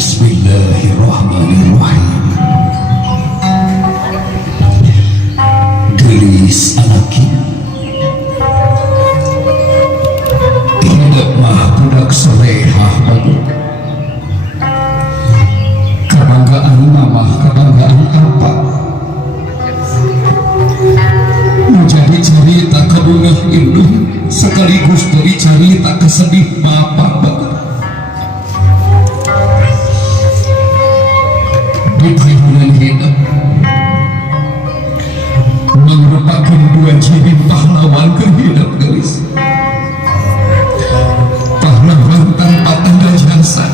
Bismillahirrahmanirrahim. Gelis anaki hidup mah budak solehah bagus. Kebanggaan mama, kebanggaan apa? Menjadi cerita kebungah indung sekaligus dari cerita kesedih bapak bagus. Di perjalanan hidup merupakan dua ciri pahlawan kehidup gelis. Pahlawan tanpa tanda jasa,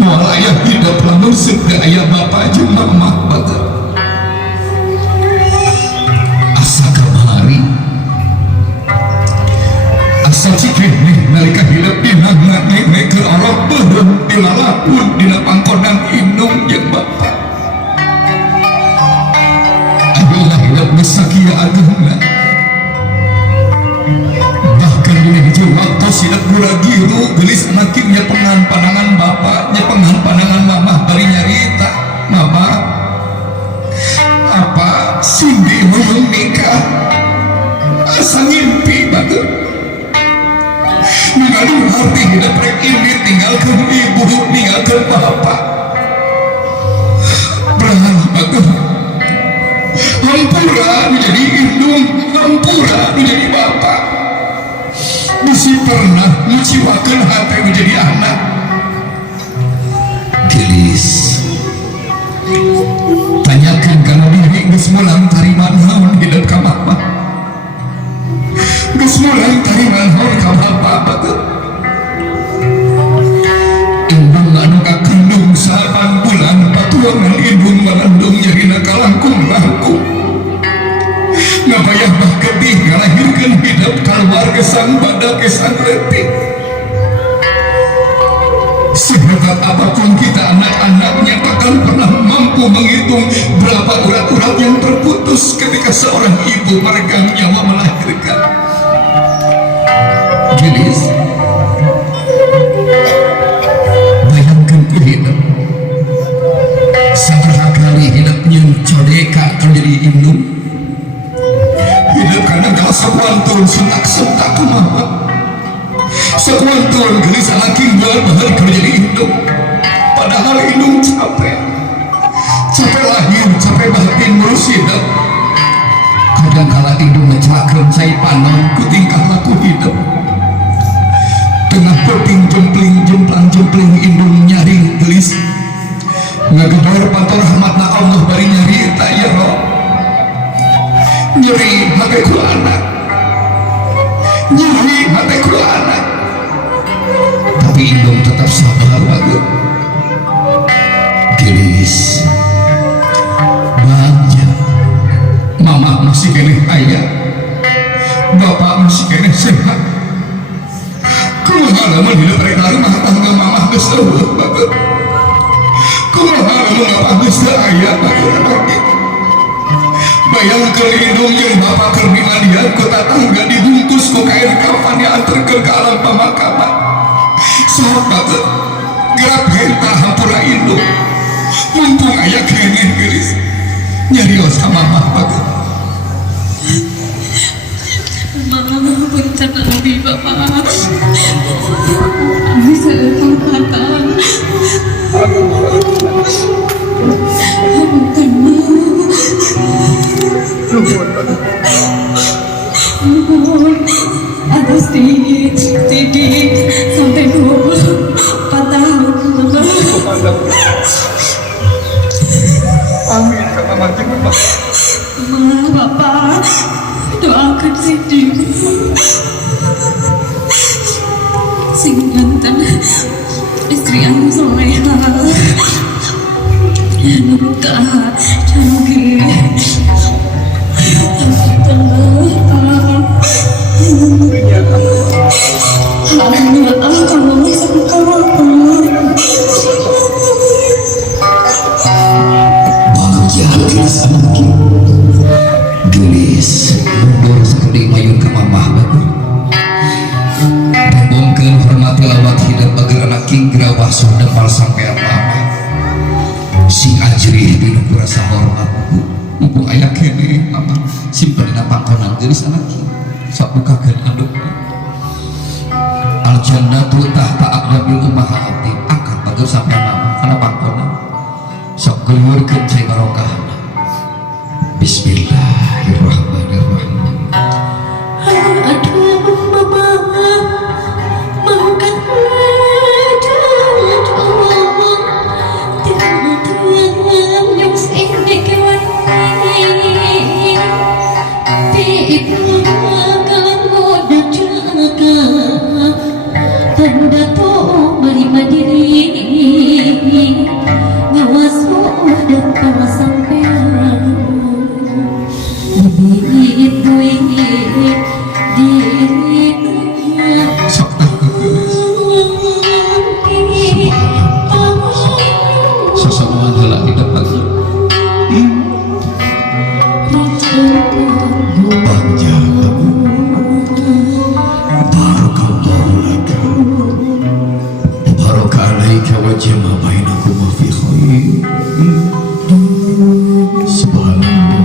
walaya hidup lamun sedaya bapak jeung mama bagus. Asa kamari asa cikeneh nalika hidup dina nganeh ke orok beureum dilalapun dina pangkonan indung jeung bapak. Ayolah hidup sakieu agengna, bahkan dina hiji waktu sidak guragiru geus makinnya pengan pandangan bapak nya pengan pandangan mama bari nyarita, mama apa Cindy mau nikah asa ngimpi bagus. Mengaduh hati hidup rek ini tinggalkan ibu, tinggalkan bapak. Berang bagus. Hampura menjadi indung, hampura menjadi bapak. Mesti pernah menciwakan hati menjadi anak. Gelis. Tanyakan kalau diri geus mulang tarima naon hidup ka mama. Geus mulang tarima naon ka bapak. Indung anu kakandung 8 bulan patuangan indung menandung nyarina kalangkung-langkung. Ngabayah bah getih ngalahirkeun hidup keluarga sang badak sang letih. Sehebat apapun kita anak-anaknya takkan pernah mampu menghitung berapa urat-urat yang terputus ketika seorang ibu meregang nyawa melahirkan. Gelis, bayangkan ku hidup sabaraha kali hidupnya codeka menjadi indung. Hidup kadang kala sakuantun sentak-sentak kumaha, sakuantun gelis alaking bulan bahar menjadi indung. Padahal indung capek lahir, capek batin ngurus hidup. Kadang kala indung ngecelakeun cai panon ku tingkah laku hidup. Tengah peting jempling indung nyaring gelis ngagedor pator rahmatna Allah bari nyarita ya Rob. Nyeri hati ku anak, nyeri hati ku anak, tapi indung tetap sabar bagus. Gelis bagja mama masih keneh aya, bapak masih keneh sehat. Kumaha lamun hidup rek rumah tangga mama geus eueuh bagus. Kumaha lamun bapak geus teu aya bagus. Bayangkeun indung jeung bapak keur dimandian ku tatangga dibungkus ku kain kafan dianterkeun ka alam pemakaman. Sok bagus gerak hentah hampura indung. Mumpung aya keneh gelis nyarios ka mama bagus. Mama punten abi bapak. Abi seueur kata. Punten mohon atas tidik sampai 24 tahun. Amin kata mati bapak. Bapak doakan Cindy sing jantan istri anu soleha anu taat canggih. Gelis mundur sekali mayun ke mamah bagus. Dembongkeun hormati lawat hidup agar anak king gerawah depal sampean mama sing ajrih di nu rasa hormat mumpung aya kene mama simpen dina pangkonan geulis anak sok bukakeun anduk al jannatu tahta aqdabil ummahatin angkat bagus sampean mama kana pangkonan sok geuleurkeun cai barokahna bismillahirrahmanirrahim. Aduh mama maafkan tanda to menerima diri ngawasu dan kawasampean lebih itu sesemua adalah di depannya bangja barakallahu laka baraka alaika wa jama bainakum wa fi khair subhanallah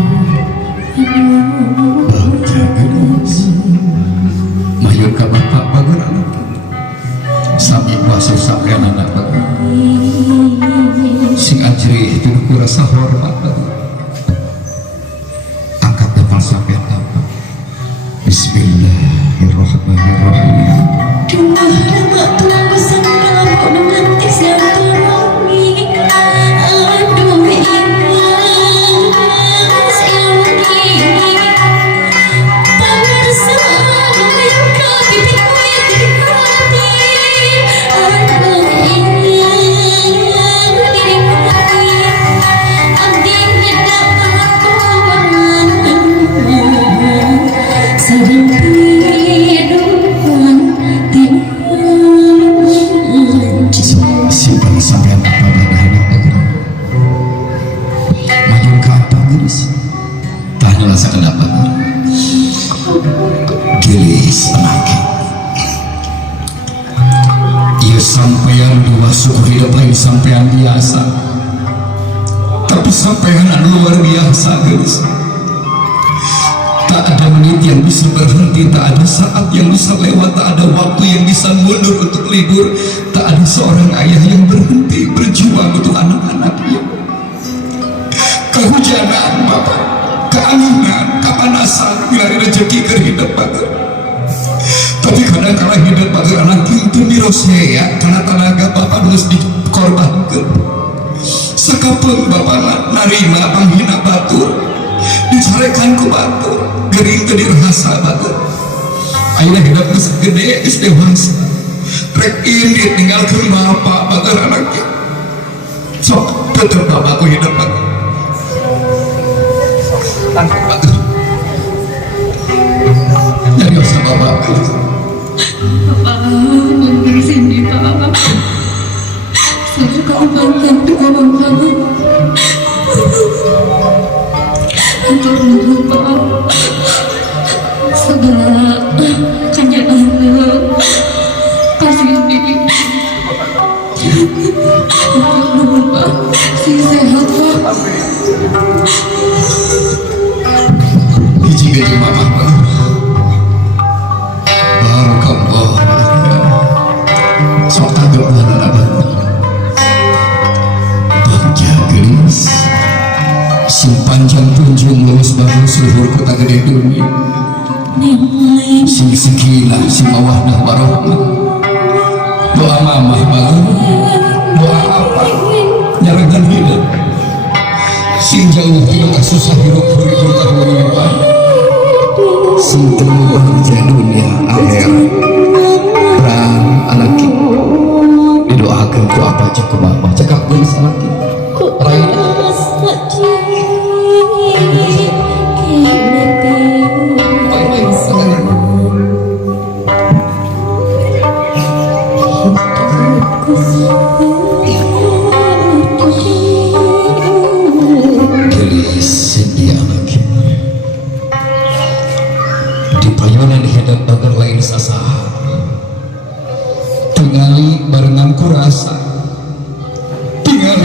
bangja geus mayur ka bapak bager anak sami puasa sampean anak bager sing ajrih itu ku rasa hormat angkat depan sampean apa bismillahirrahmanirrahim. Cuma nak tunggu sampai kau menanti siapa lagi. Aduh iman siapa pamersa yang kau titikku hati. Aduh iman dinikmati. Abdi dapat kawan sampai simpan sampean apa badahna bager maju ke apa geus tah nyelasakeun apa geus anak ieu sampean diwasu hidup lain sampean biasa tapi sampean anu luar biasa geus tak ada menit yang bisa berhenti, tak ada saat yang bisa lewat, tak ada waktu yang bisa mundur untuk libur, tak ada seorang ayah yang berhenti berjuang untuk anak-anaknya. Kehujanan bapak, keanginan, kepanasan, bila rezeki kehidup bager. Tapi kadang kala hidup bager anak itu mirose ya, karena tenaga bapak harus dikorbankan. Sekapeung bapak narima panghina batur, dicarekan ku batur. Gering ke dirasa batur ayeuna hidup geus gede geus dewasa rek indit tinggalkeun bapak batur anaknya sok tetep bapakku hidup batur batur jadi usah bapak di sini Pak. Saya kau bantu bangun. Hatur nuhun Pak. Segala kanjaan kasih diri. Hatur nuhun Pak. Si sehat Pak. hiji gaji mama barakallah sok tanggap mana bagja gelis sing panjang tunjung lulus bagus luhur kota gede dunia sing sekilah sing awahna warohna doa mamah bagus doa apa nyaregan hidup sing jauh hidup susah hidup huribur tahun sing temu bahagia dunia akhirat perang anaki didoakan ku apa cek ku mama cekak geus anaki raina baik-baik sangat gelis sedia anaki di payunan hidup bagar lain sasaha tengali barengan kurasa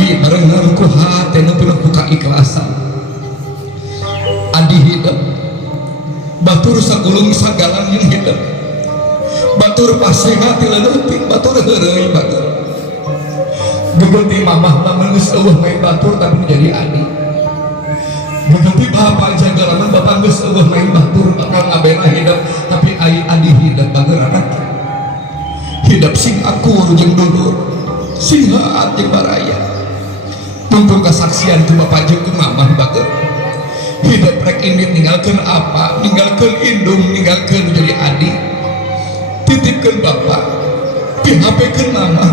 Adi bareng ku hati nu penuh ku keikhlasan. Adi hidup batur sagulung sagalan yang hidup batur pasehat leutik batur heureuy batur gegeut mamah lamun geus eueuh main batur tapi menjadi Adi gegeut bapak jaga lamun bapak geus eueuh main batur bakal ngabela hidup tapi Adi hidup bager anak hidup sing akur jeung dulur sing haat jeung baraya mumpung kesaksian ku bapak jeung ku mamah bager hidup rek ini ninggalkan apa ninggalkan indung ninggalkan jadi adik titipkan bapak PHP-kan mama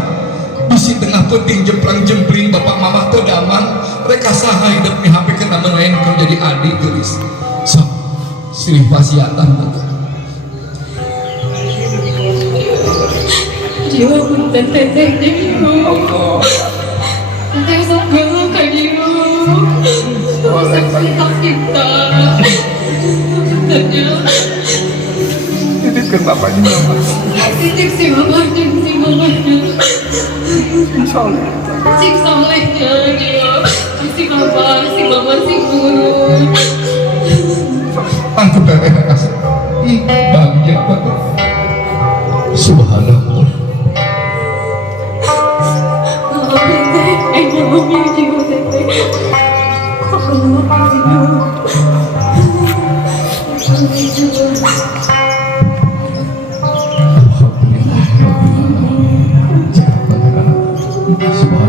bisi tengah penting jemplang jempling bapak mama terdamang reka saha hidup PHP-kan nama lain kalau jadi adik gelis so silih wasiatan bapak jiwa pun teteh jiwa teteh sanggup kan jiwa sakit kita titipkan bapaknya mama. titip si mamanya si solehnya dia si bapak si mama si guru aku bebek kasih bahagia bapak subhanallah Subhanallah